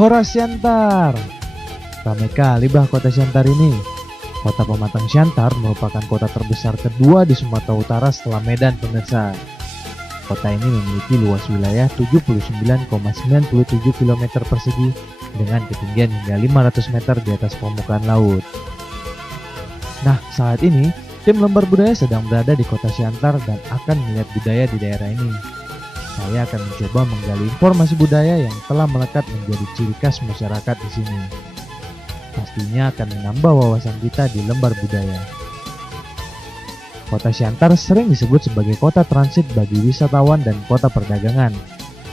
Hora Siantar. Ramai kali bah kota Siantar ini. Kota Pematang Siantar merupakan kota terbesar kedua di Sumatera Utara setelah Medan, pemirsa. Kota ini memiliki luas wilayah 79,97 km persegi dengan ketinggian hingga 500 meter di atas permukaan laut. Nah, saat ini tim Lembar Budaya sedang berada di kota Siantar dan akan melihat budaya di daerah ini. Saya akan mencoba menggali informasi budaya yang telah melekat menjadi ciri khas masyarakat di sini. Pastinya akan menambah wawasan kita di Lembar Budaya. Kota Siantar sering disebut sebagai kota transit bagi wisatawan dan kota perdagangan.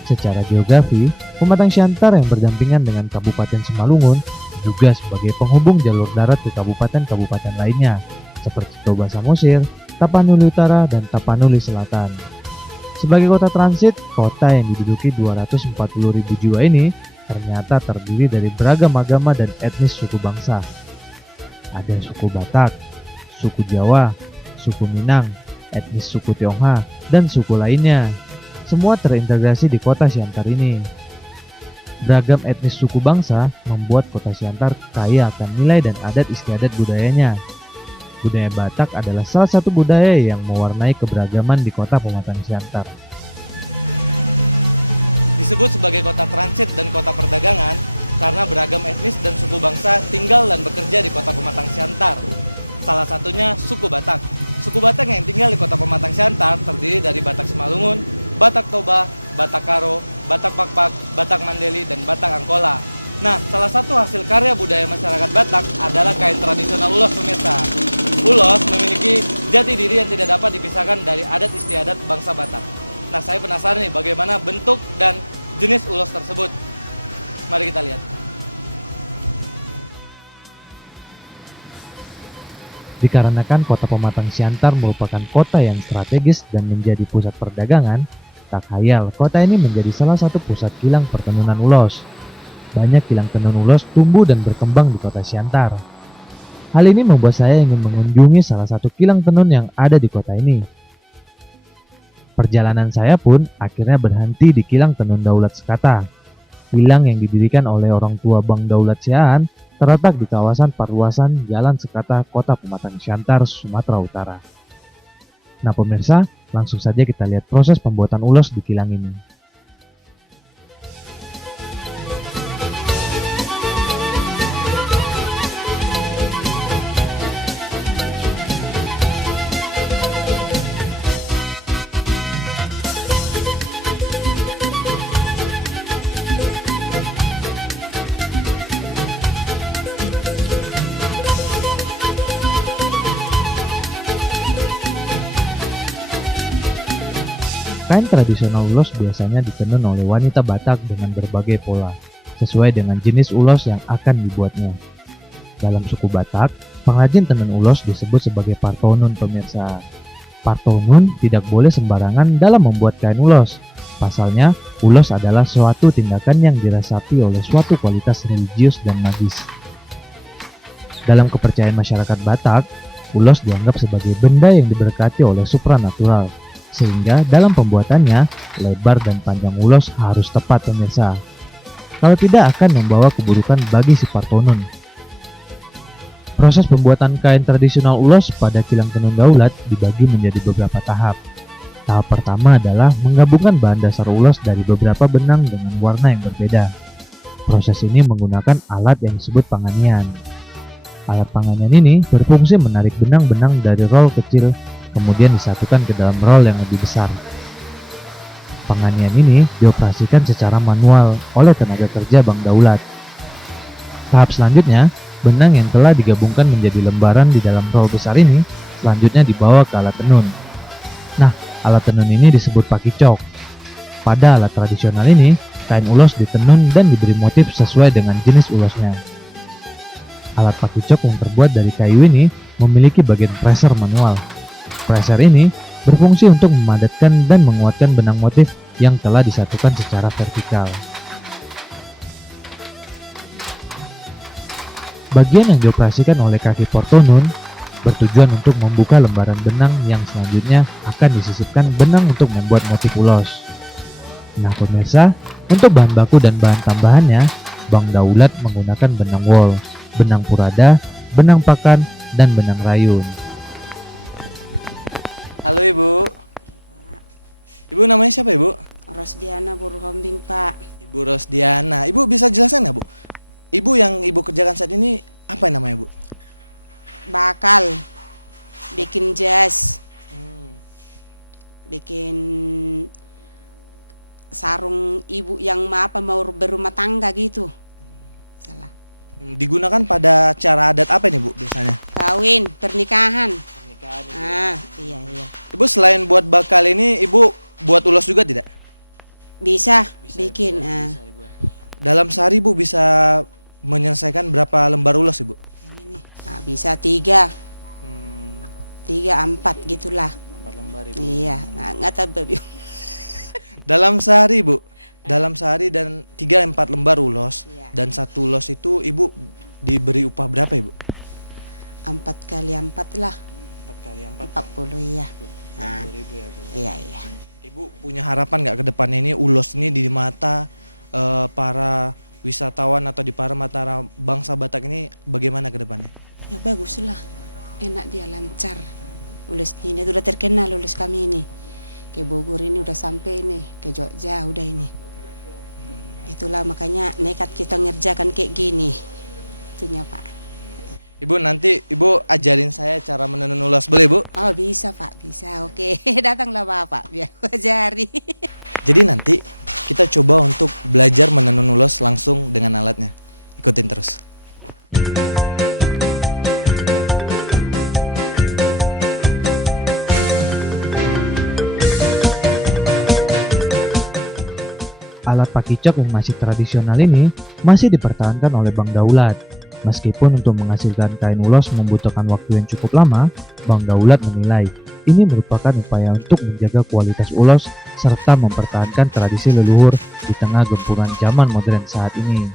Secara geografi, Pematang Siantar yang berdampingan dengan Kabupaten Simalungun juga sebagai penghubung jalur darat ke kabupaten-kabupaten lainnya, seperti Toba Samosir, Tapanuli Utara, dan Tapanuli Selatan. Sebagai kota transit, kota yang diduduki 240.000 jiwa ini ternyata terdiri dari beragam agama dan etnis suku bangsa. Ada suku Batak, suku Jawa, suku Minang, etnis suku Tionghoa, dan suku lainnya. Semua terintegrasi di kota Siantar ini. Beragam etnis suku bangsa membuat kota Siantar kaya akan nilai dan adat istiadat budayanya. Budaya Batak adalah salah satu budaya yang mewarnai keberagaman di kota Pematang Siantar. Disebut sebagai kota transit dan kota perdagangan karena beragam etnis dan suku bangsa tinggal dan bekerja di kota Pematang Siantar. Salah satunya suku Batak. Suku Batak yang tinggal di kota Pematang Siantar terdiri dari Batak Simalungun, Batak Toba, Batak Karo, Batak Pakpak, Batak Mandeli, dan Batak Angkola. Nah, salah satu hasil karya budaya masyarakat Batak adalah kain tradisional ulos, pemirsa. Ulos memiliki jati diri yang tidak dapat dipisahkan dari adat istiadat bangsa Batak. Nah, saya penasaran nih bagaimana bentuk dan jenis ulos tersebut. Mari kita lihat. Dikarenakan kota Pematang Siantar merupakan kota yang strategis dan menjadi pusat perdagangan, tak khayal kota ini menjadi salah satu pusat kilang pertenunan ulos. Banyak kilang tenun ulos tumbuh dan berkembang di kota Siantar. Hal ini membuat saya ingin mengunjungi salah satu kilang tenun yang ada di kota ini. Perjalanan saya pun akhirnya berhenti di Kilang Tenun Daulat Sekata. Kilang yang didirikan oleh orang tua Bang Daulat Siaan terletak di kawasan perluasan Jalan Sekata, Kota Pematang Siantar, Sumatera Utara. Nah pemirsa, langsung saja kita lihat proses pembuatan ulos di kilang ini. Kain tradisional ulos biasanya ditenun oleh wanita Batak dengan berbagai pola, sesuai dengan jenis ulos yang akan dibuatnya. Dalam suku Batak, pengrajin tenun ulos disebut sebagai partonun, pemirsa. Partonun tidak boleh sembarangan dalam membuat kain ulos. Pasalnya, ulos adalah suatu tindakan yang diresapi oleh suatu kualitas religius dan magis. Dalam kepercayaan masyarakat Batak, ulos dianggap sebagai benda yang diberkati oleh supranatural. Sehingga dalam pembuatannya, lebar dan panjang ulos harus tepat, pemirsa. Kalau tidak akan membawa keburukan bagi si partonun. Proses pembuatan kain tradisional ulos pada kilang tenun daulat dibagi menjadi beberapa tahap. Tahap pertama adalah menggabungkan bahan dasar ulos dari beberapa benang dengan warna yang berbeda. Proses ini menggunakan alat yang disebut panganian. Alat panganian ini berfungsi menarik benang-benang dari roll kecil kemudian disatukan ke dalam roll yang lebih besar. Panganian ini dioperasikan secara manual oleh tenaga kerja Bang Daulat. Tahap selanjutnya, benang yang telah digabungkan menjadi lembaran di dalam roll besar ini selanjutnya dibawa ke alat tenun. Nah, alat tenun ini disebut pakicok. Pada alat tradisional ini, kain ulos ditenun dan diberi motif sesuai dengan jenis ulosnya. Alat pakicok yang terbuat dari kayu ini memiliki bagian preser manual. Preser ini berfungsi untuk memadatkan dan menguatkan benang motif yang telah disatukan secara vertikal. Bagian yang dioperasikan oleh kaki portonun bertujuan untuk membuka lembaran benang yang selanjutnya akan disisipkan benang untuk membuat motif ulos. Nah pemirsa, untuk bahan baku dan bahan tambahannya, Bang Daulat menggunakan benang wol, benang purada, benang pakan, dan benang rayun. Halo Ibu. Ibu namanya siapa Ibu? Rosdiana Burhombing, Pak. Ibu Rosdiana. Ibu bisa jelaskan nggak Bu? Ibu yang Ibu kerjakan saat ini apa namanya Bu? Bakal bikin jas, bikin sarung ibu yang mau berumah tangga gitu. Salah. Digunakan pada cara adat apa ini Bu biasanya? Kawin, pernikahan. Pernikahan. Iya. Ibu selain buat bakal ini, Ibu buat ulos juga tidak? Bisa bikin. Dalam sehari Bu bisa menyelesaikan berapa lembar ulos Ibu? Yang ini. Bisa 3, 4 gitulah. 4 lembar Ibu. Iya, nggak tahu. Dalam sehari Bu, dalam sehari dan 3-4 lembar ulos. Iya. Dan 1 ulos itu Ibu diberi upah berapa Ibu? 4 kali 4 lah. 4 kali 4. 40 iya. 40.000 ya Bu. Iya. Ibu punya harapan nggak ke depannya ini ulos ini di mata para wisatawan atau di para mata bangsa Batak ini bagaimana ke depannya? Ya bagus lah, enak dia lancar. Ules ini udah terkenal ules kami ini. Ke Bogor ini udah sampai ini, ke Jogja udah ini. Itulah makanya nekat kita ngerjakan kayak gini. Itunya Pak. Ibu nanti Ibu ajarin saya cara menenun ulos boleh Bu? Oh bisa Pak, bisa. Oke, datanglah Bapak biar aku ajari. Jadi nanti kita coba untuk belajar menenun ulos langsung dengan alatnya. Ikutin terus. Alat pakicok yang masih tradisional ini masih dipertahankan oleh Bang Daulat. Meskipun untuk menghasilkan kain ulos membutuhkan waktu yang cukup lama, Bang Daulat menilai ini merupakan upaya untuk menjaga kualitas ulos serta mempertahankan tradisi leluhur di tengah gempuran zaman modern saat ini.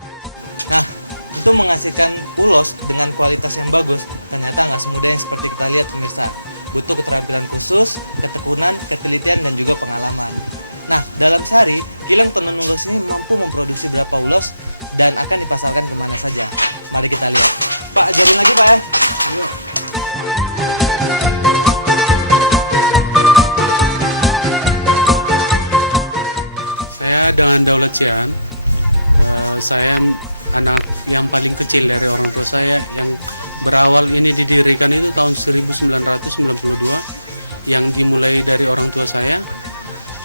Nah, untuk menghasilkan ulos dengan kualitas yang bagus, ternyata nggak semudah yang seperti kita lihat pemirsa. Butuh keterampilan khusus, ketekunan, ketelitian, dan juga pengalaman. Nah, dalam sehari, kilang tenun ulos ini mampu memproduksi berapa ulos dan akan dipasarkan kemana saja. Mari kita lihat. Pak, ajarin lagi Pak ya. Saya dengan Daulat Cian, saya anak yang paling kecil dari orang tua saya yang berawal ini didirikan itu tahun 1992 yang dimulai dari orang tua saya.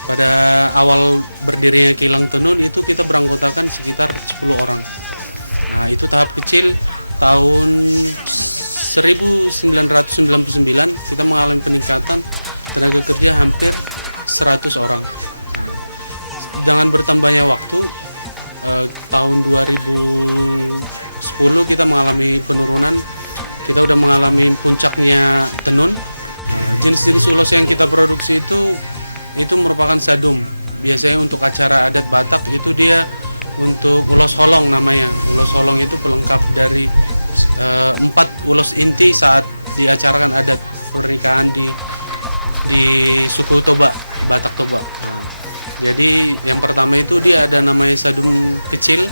Pada awal berdirinya kilang tenun itu kita beranggotakan sekitar 10 orang. Nah itu tahap kecil. Tahun 1999 kita mengalami peningkatan tenaga kerja hampir 100 orang. Dengan bertambahnya waktu, tahun 2010 kita mengalami penurunan. Kita udah mengalami puncaknya tenun. Jenis-jenis ulos yang kita produksi itu merupakan sadum. Biasanya untuk acara adat Batak itu dia untuk ulos holong namanya. Ulos holong itu pelengkap dari 4 ulos inti saat diacarakan adat pernikahan di suku Toba, Batak Toba. Nah, jadi yang pertama itu dia ada namanya sadum kecil.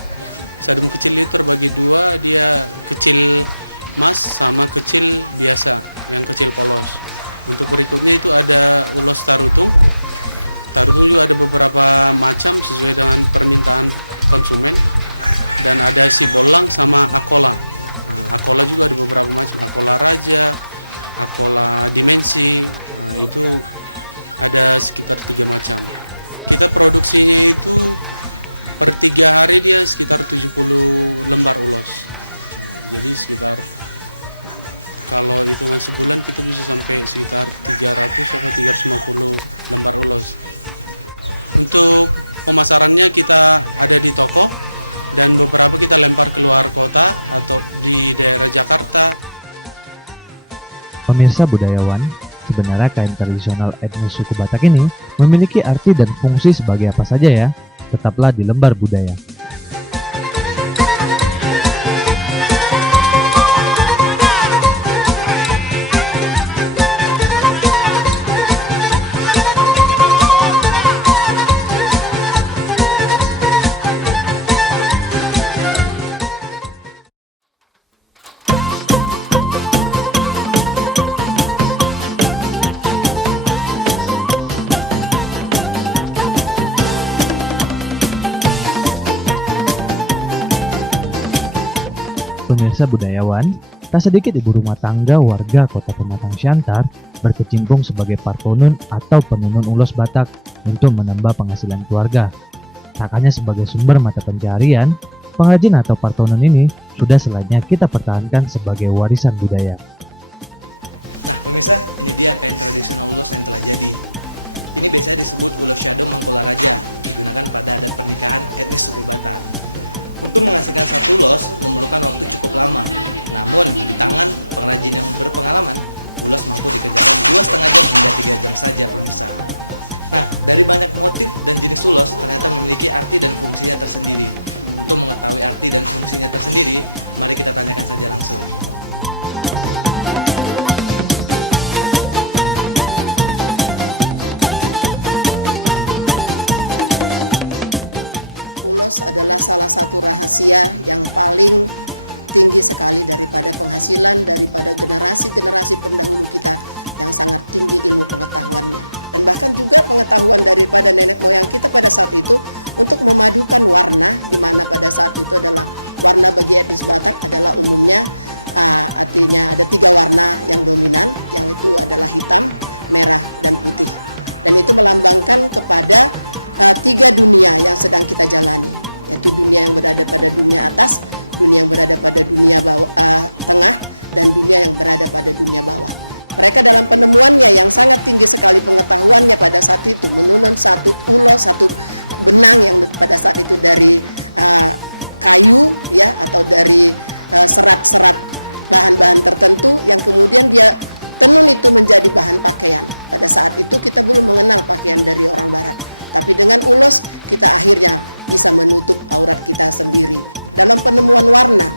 Sadum kecil itu terbagi 2, dia kecil mas sama kecil biasa, yang kecil polos. Untuk berikutnya itu ada ulos tarutung. Tarutung juga ada beberapa macam sesuai dengan permintaan konsumen. Dan ada si bolang sama akola. Nah, akola juga ada beberapa macam, akola raja, akola dimensi. Nah, itu ada sekitar 3 macam. Kita produksinya itu per 3 hari dia sekitar 70 lembar ulos. Nah, jadi sekitar kalau hitungan sebulan kita bisa sampai sekitar 300 atau 350 lembar ulos. Untuk pemasarannya kita ada di toko dan beberapa kita lempar keluar kota atau di daerah Jakarta. Pemirsa budayawan, sebenarnya kain tradisional etnis suku Batak ini memiliki arti dan fungsi sebagai apa saja ya? Tetaplah di Lembar Budaya. Pemirsa budayawan, tak sedikit ibu rumah tangga warga Kota Pematang Siantar berkecimpung sebagai partonun atau penenun ulos Batak untuk menambah penghasilan keluarga. Tak hanya sebagai sumber mata pencaharian, pengrajin atau partonun ini sudah selayaknya kita pertahankan sebagai warisan budaya. Nah pemirsa, ini dia kain tradisional ulos yang telah jadi. Ini biasanya disebut ulos syado Mangkularaja, digunakan pada adat pernikahan etnis suku Batak. Untuk menghasilkan satu ulos memerlukan waktu cukup lama. Namun, di tangan pengrajin yang berpengalaman, ulos mampu dikerjakan 2,5 jam hingga 3 jam saja pemirsa. Nah, dari banyak motif dan jenis ulos ternyata memiliki arti dan fungsinya tersendiri. Untuk mengetahui arti dan fungsinya tersendiri, mari kita tanyakan saja langsung. Ulos adalah salah satu rahasia yang paling tinggi sekali daripada penghasilan daripada generasi-generasi pendahulu kita yang sangat tinggi ilmu pengetahuannya. Dan bahkan juga pengetahuan daripada nenek moyang kita pada saat itu untuk memadukan warna, di mana pada saat itu adalah warna bagi etnis Batak adalah umumnya artinya ada 3 warna yang dominan, yang itu adalah hitam, merah, dan putih. Dan itu melambangkan kepada 3 dunia yang sedang kita jalani, yaitu dunia yang berada pada dunia atas, dunia yang berada pada dunia tengah, dan dunia yang berada pada dunia bawah. Mereka dalam penemuannya yang sangat tinggi sekali pengetahuannya pada saat itu, menenun satu ulos, satu benang yang pada saat itu dari kayu ya, atau dari serat-serat bahan-bahan tertentu yang kemudian dia tenun itu menjadi bahan pakaian. Pada saat itu kita belum mengenal pakaian dari orang barat. Tapi dengan ulos kita akhirnya bisa menutup aurat kita sendiri. Dalam penemuan warna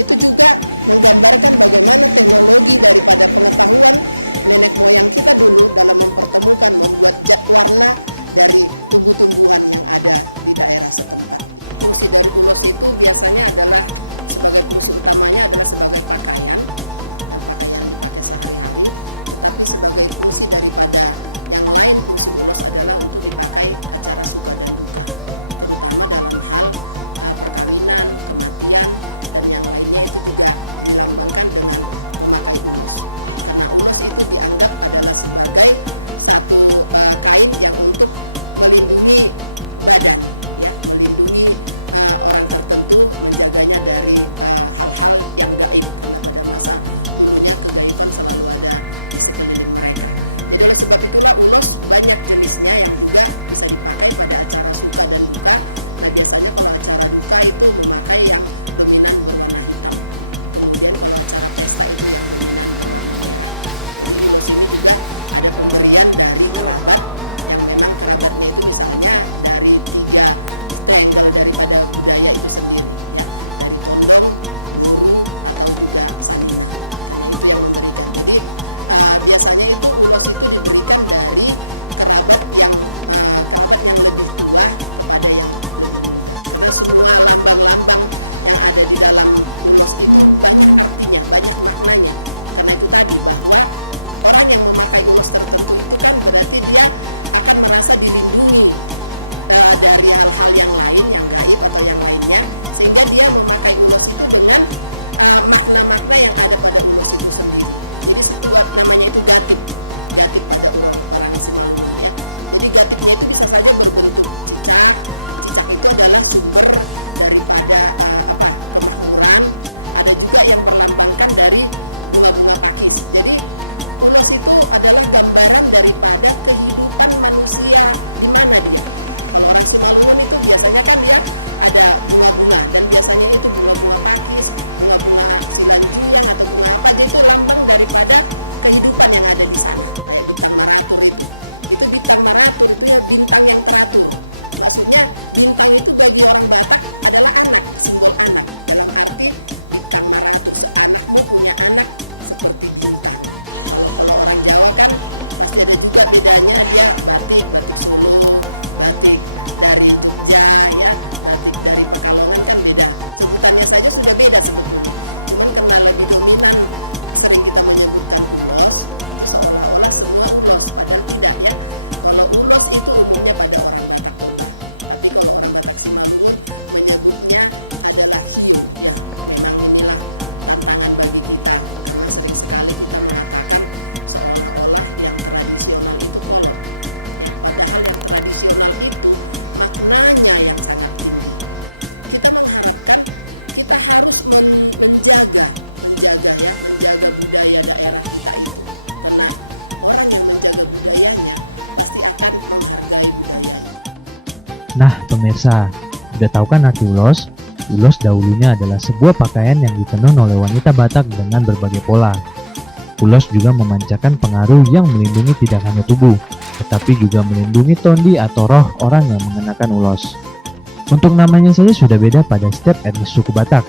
itu juga menggambarkan bagaimana teknologi daripada pengetahuan nenek moyang kita dulu dalam mempertemukan membuat zat warna dari tumbuh-tumbuhan yang ada di daerah setempat. Fungsi dari ulos itu biasanya adalah sebagai fungsi utamanya adalah sebagai pakaian, yang pakaian dipakai sehari-hari, tetapi sebagai fungsi daripada yang lain fungsi ulos adalah untuk dipakai acara suka dan duka, terutama dalam hal perkawinan, kematian, dan yang lainnya itu juga dilambangkan dengan memakai ulos. Karena ulos itu dianggap adalah sebagai satu kain yang untuk melindungi badan, ya, melindungi orang tertentu, menjaganya dari hal-hal yang gaib, karena pada masa dulunya kegaiban selalu ada di sekeliling mereka. Jadi oleh sebab itulah ulos banyak jenisnya yang juga bisa dipakai pada acara suka dan duka. Nah biasanya kalau acara duka itu memakai yang dominan berwarna hitam. Kemudian kalau acara pesta itu yang dominan berwarna merah. Jadi ulos ini juga ada pemberian dari kerabat yang memang kerabatnya itu misalnya dari 3 triangle daripada budaya itu sendiri, ya, dari Tondong, Boru, atau juga Sanina. Karena itu yang memberikan. Jadi biasanya itu ulos itu diberikan dari kerabat yang lebih tua kepada yang lebih muda. Karena semua lambang-lambang yang ada di dalam ulos itu banyak artinya, banyak maknanya. Karena itu tadi bahwa orang yang memakai ulos tertentu itu kan berarti dia akan merasa dilindungi dari hal-hal yang lain, yang gaib atau yang lainnya, sehingga dia memakai ulos itu dengan makna-makna yang ada pada ulos itu sendiri. Jadi namanya itu gatip pada orang Simalungun, ya. Jadi gatipnya itu bisa saja berbentuk cicak. Cicak itu adalah sumber daripada kemakmuran. Ada juga yang berlambangkan dari bunga-bunga pakis. Jadi ulos itu adalah gambaran daripada kehidupan manusia di mana dia. Kalau orang Simalungun itu biasanya kan dia ada bunga-bunga, dan biasanya itu bunga-bunga pakis, bunga-bunga silanjuyang atau bunga apa aja, itu lambang daripada kehidupan yang ada di sana. Kayak bintang maratur itu bintang maratur itu ya bintang yang teratur. Maksudnya bintang itu bagi orang Batak adalah anak, simbol anak. Dalam arti bintang maratur, seanakmu punya anak seperti bintang. Kalau orang Jawa kan pasti ada juga bedanya, dia batik Solo, batik dari Jogja, ya, batik dari Pekalongan kan beda. Sebutannya saja sudah beda sebetulnya. Cuman karena lebih dominan sering kita menyebutkan ulos, itu seolah-olah semua ulos, padahal tidak, ya. Kalau ulos itu umumnya pada orang Batak Toba. Tapi kalau orang Batak Simalungun menyebutnya adalah hiyo, ya, memang inilah tantangan bagi kita, karena sering sekali kita mengatakan seolah-olah yang tradisional itu kolot, ya, padahal yang tradisional itu maknanya yang sangat tinggi. Kita mengharapkan kita harus menjaga budaya daerah kita itu, karena orang yang menjaga budayanya pasti akan menghargai budayanya. Nah, pemirsa, udah tahu kan arti ulos? Ulos dahulunya adalah sebuah pakaian yang ditenun oleh wanita Batak dengan berbagai pola. Ulos juga memancarkan pengaruh yang melindungi tidak hanya tubuh, tetapi juga melindungi tondi atau roh orang yang mengenakan ulos. Untuk namanya saja sudah beda pada setiap etnis suku Batak.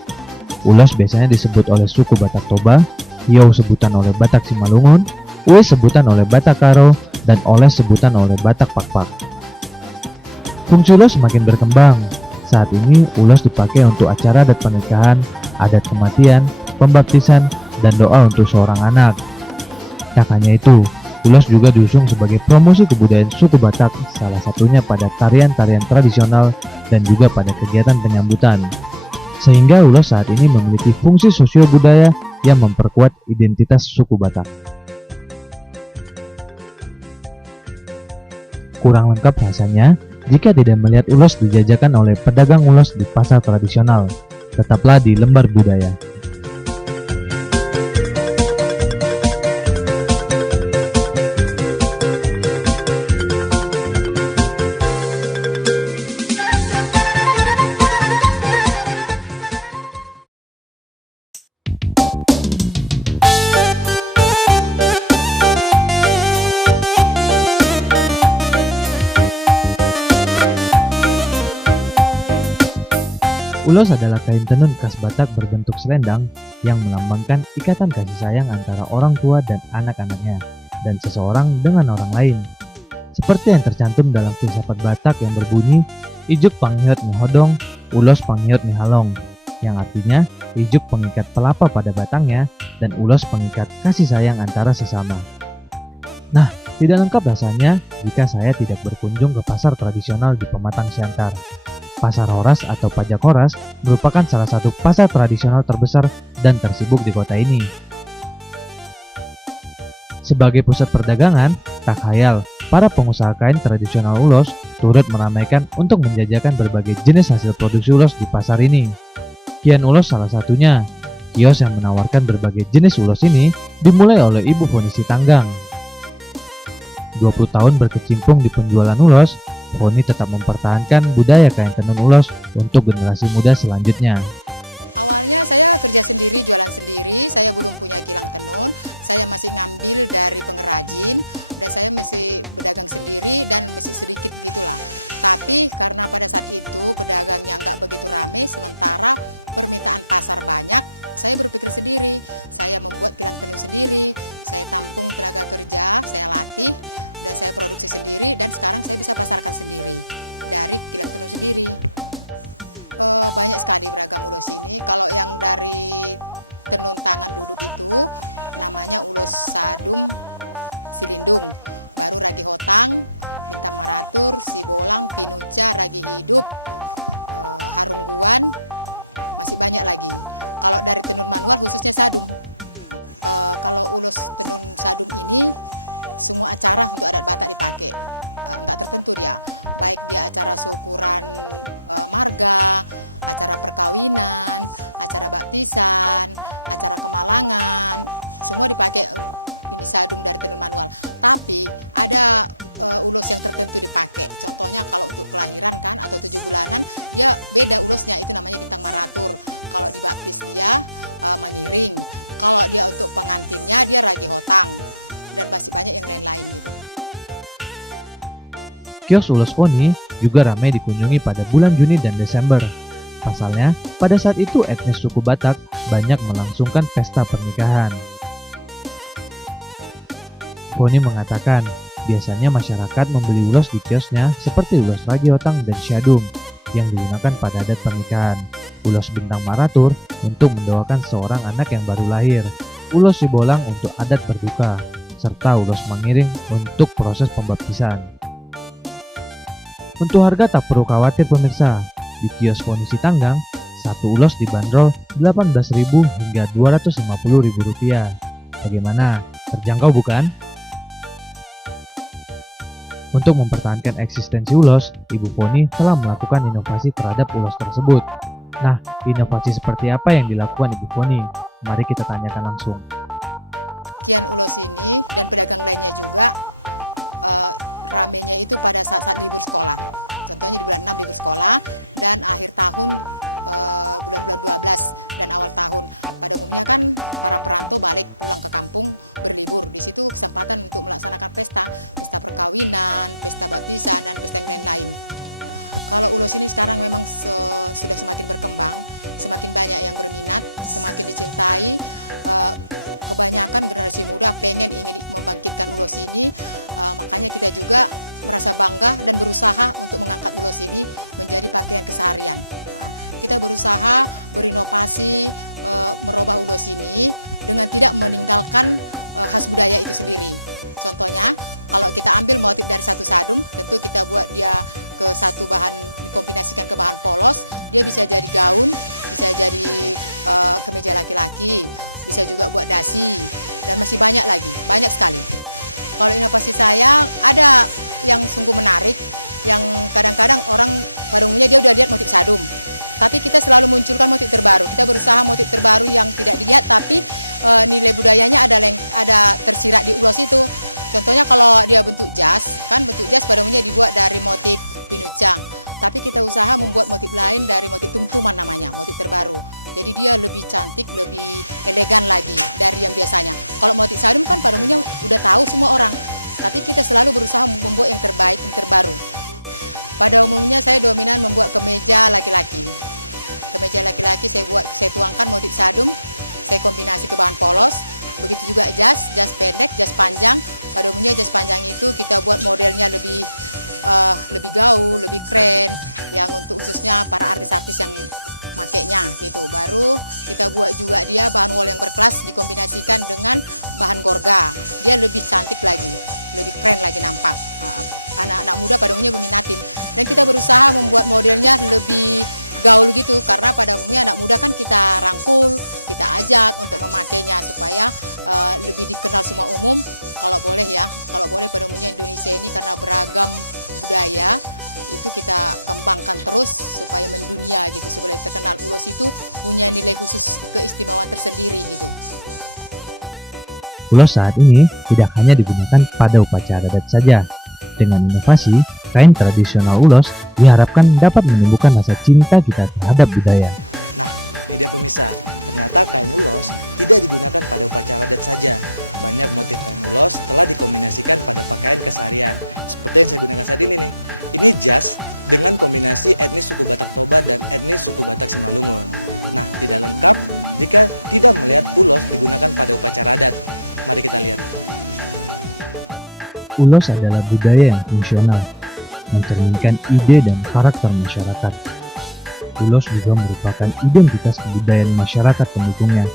Ulos biasanya disebut oleh suku Batak Toba, Hiau sebutan oleh Batak Simalungun, Ue sebutan oleh Batak Karo, dan Oleh sebutan oleh Batak Pakpak. Fungsi ulos semakin berkembang. Saat ini ulos dipakai untuk acara adat pernikahan, adat kematian, pembaptisan, dan doa untuk seorang anak. Tak hanya itu, ulos juga diusung sebagai promosi kebudayaan suku Batak, salah satunya pada tarian-tarian tradisional dan juga pada kegiatan penyambutan. Sehingga ulos saat ini memiliki fungsi sosio budaya yang memperkuat identitas suku Batak. Kurang lengkap rasanya jika tidak melihat ulos dijajakan oleh pedagang ulos di pasar tradisional. Tetaplah di Lembar Budaya. Ulos adalah kain tenun khas Batak berbentuk selendang yang melambangkan ikatan kasih sayang antara orang tua dan anak-anaknya, dan seseorang dengan orang lain. Seperti yang tercantum dalam filsafat Batak yang berbunyi, Ijuk panghiot ngehodong, ulos panghiot ngehalong, yang artinya ijuk pengikat pelapa pada batangnya dan ulos pengikat kasih sayang antara sesama. Nah, tidak lengkap rasanya jika saya tidak berkunjung ke pasar tradisional di Pematang Siantar. Pasar Horas atau Pajak Horas merupakan salah satu pasar tradisional terbesar dan tersibuk di kota ini. Sebagai pusat perdagangan, tak khayal para pengusaha kain tradisional ulos turut meramaikan untuk menjajakan berbagai jenis hasil produksi ulos di pasar ini. Kian Ulos salah satunya. Kios yang menawarkan berbagai jenis ulos ini dimulai oleh Ibu Foni Sitanggang. 20 tahun berkecimpung di penjualan ulos, Foni tetap mempertahankan budaya kain tenun ulos untuk generasi muda selanjutnya. Awalnya saya kerja sendiri, jualan sendiri, saya belum punya kilang tenun, saya masih ngambil dari pengrajin, dan saya masih berdagang sendiri dan masih sedikit gitulah. Tapi karena pada saat itu pedagangnya nggak begitu rame, sementara permintaan pasar banyak, saya berpikir sendiri, saya membuat kilang tenun sendiri, saya tampung tenaga kerja, saya latih, dan saya produksi sendiri, dan sekarang saya bisa pasarkan sendiri dari kilang tenun sendiri. Banyak sekali beragam ulos ini. Kalau yang dari tenun tangan duduk itu namanya ulos sadum silindung, baru ragi hotang, bintang maratur, sibolang, pinuca, ragi hidup, harungguan, masih banyak lagi. Kalau dari tenun manual khususnya sadum. Kalau ulos tenun sadum ini semua acara untuk adat Batak dipakai, nggak tertentu dia. Baik dia acara syukuran marga, acara perkawinan, acara baptisan, acara kemalangan, semua dipakai ini sadum dari tenun manual. Tapi ada ulos yang tertentu dipakai. Contohnya kalau untuk kelahiran kan atau 7 bulanan dia beda ulosnya, itu namanya bintang maratur. Kalau dibaptis dia mengiring. Kalau dia untuk pengantinnya dia ragi hotang. Dan masih banyak yang lain-lain gitu. Kios ulos Foni juga ramai dikunjungi pada bulan Juni dan Desember. Pasalnya, pada saat itu etnis suku Batak banyak melangsungkan pesta pernikahan. Foni mengatakan, biasanya masyarakat membeli ulos di kiosnya seperti ulos ragi hotang dan syadum yang digunakan pada adat pernikahan, ulos bintang maratur untuk mendoakan seorang anak yang baru lahir, ulos sibolang untuk adat berduka, serta ulos mengiring untuk proses pembaptisan. Untuk harga tak perlu khawatir pemirsa, di kios Foni Sitanggang, Satu ulos dibanderol Rp18.000 hingga Rp250.000. Bagaimana? Terjangkau bukan? Untuk mempertahankan eksistensi ulos, Ibu Poni telah melakukan inovasi terhadap ulos tersebut. Nah, inovasi seperti apa yang dilakukan Ibu Poni? Mari kita tanyakan langsung. Kian ulos ini dan pedagang lainnya juga ramenya itu pada saat-saat libur sekolah. Contohnya di bulan 6 libur sekolah dan akhir tahun bulan-bulan 12 dan awal tahun. Pada umumnya kan para perantau balik pulang ke kampung berlibur. Di situ kesempatan untuk melaksanakan pesta perkawinan, pesta baptisan dan pesta yang lain-lain. Kalau ulos ini sekarang memang sudah semakin berkembang, semakin banyak yang berminat, semakin dicintai. Kebanyakan generasi muda ingin membangkitkan ulos ini, makanya kita juga merasa bangga dan berusaha untuk mengangkat ulos ini menjadi pakaian keseharian. Kita berusaha berinovasi, merubah ulos ini dengan tidak meninggalkan khas budaya itu sendiri. Contohnya, kalau kita ambil motif dari satu sadum, tentu kita buat dia ke satu bahan, dikombinasikan ke bahan polos, dia bisa jadi gaun, bisa jadi kemeja laki-laki, bisa juga buat dasi, dan masih banyak lagi, banyak sekali. Kalau inovasi saya ada yang sungguh menarik, yang kadang-kadang orang pada umumnya dia udah lihat motif sadum, tapi kita selalu munculkan motif terbaru. Kita berusaha motif terbaru yang tidak dilihat, tapi nilai budayanya ada tersirat di ulos itu. Contohnya kalau dia bentuk jas, kan bentuk jas pada umumnya dibuat dari motif pinucang. Tapi kita usaha membuat motif lain dari motif tumtuman namanya, motif terbaru. Jadi dia lebih cantik, lebih elegan lagi dari yang biasanya. Kalau motif sadum kan pada umumnya udah tahu semua orang. Tapi kita selalu berusaha membuat yang terbaik, yang terbaru. Pada umumnya saya dominan membuat kemeja laki-laki. Kemeja laki-laki saya tuangkan motif sadum, saya kombinasi ke bahan polos. Begitu juga jas pendek, jas panjang. Pada umumnya jas panjang itu kita buat modelnya lebih gaul, lebih keren, yang untuk khususnya para artis-artis yang makainya gitu. Baru kita buat juga dia bahan wol yang berkelas dikombinasikan dengan bahan gorga. Dia lebih cantik lagi, lebih keren lagi nampak. Anak-anak muda pada umumnya meminatin. Dan kita berusaha membuat modelnya lebih gaul gitu, karena pada umumnya anak muda kan kita rangkul, kita ajak untuk memakainya supaya lebih dikenal semua umum. Kalau boleh pada umumnya Indonesia ini karena beragam budaya, itu kita kembangkan terus supaya mendunia gitu, supaya terkenal. Ulos itu punya nilai khusus keistimewaan tersendiri gitu. Ulos saat ini tidak hanya digunakan pada upacara adat saja. Dengan inovasi, kain tradisional ulos diharapkan dapat menumbuhkan rasa cinta kita terhadap budaya. Nah, ini dia pemirsa, ternyata kain ulos tidak digunakan pada upacara adat saja. Banyak motif kain ulos telah dikombinasikan pada pakaian keseharian, seperti yang saya gunakan saat ini nih. Ini jas dengan kombinasi etnis suku Batak Toba dan etnis suku Batak Simalungun. Nah, tidak lengkap jika tidak melihat ulos digunakan pada upacara adat. Mari kita lihat. Ulos adalah budaya yang fungsional, mencerminkan ide dan karakter masyarakat. Ulos juga merupakan identitas kebudayaan masyarakat pendukungnya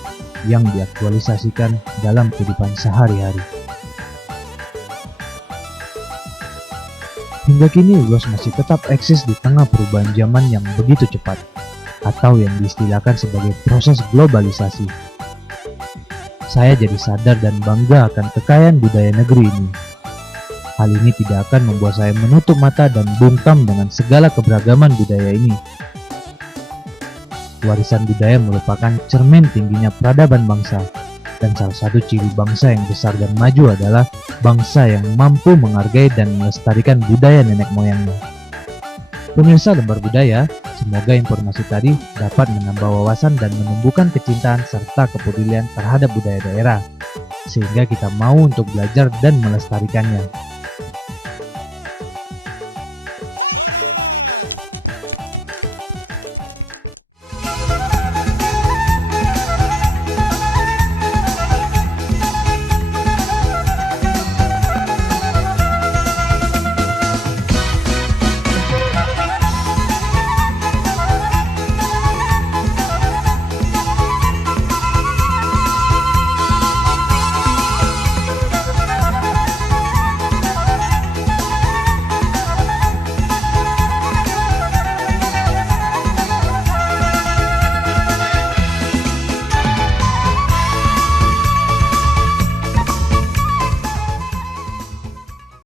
yang diaktualisasikan dalam kehidupan sehari-hari. Hingga kini ulos masih tetap eksis di tengah perubahan zaman yang begitu cepat, atau yang diistilahkan sebagai proses globalisasi. Saya jadi sadar dan bangga akan kekayaan budaya negeri ini. Hal ini tidak akan membuat saya menutup mata dan bungkam dengan segala keberagaman budaya ini. Warisan budaya merupakan cermin tingginya peradaban bangsa, dan salah satu ciri bangsa yang besar dan maju adalah bangsa yang mampu menghargai dan melestarikan budaya nenek moyangnya. Pemirsa Lembar Budaya, semoga informasi tadi dapat menambah wawasan dan menumbuhkan kecintaan serta kepedulian terhadap budaya daerah, sehingga kita mau untuk belajar dan melestarikannya.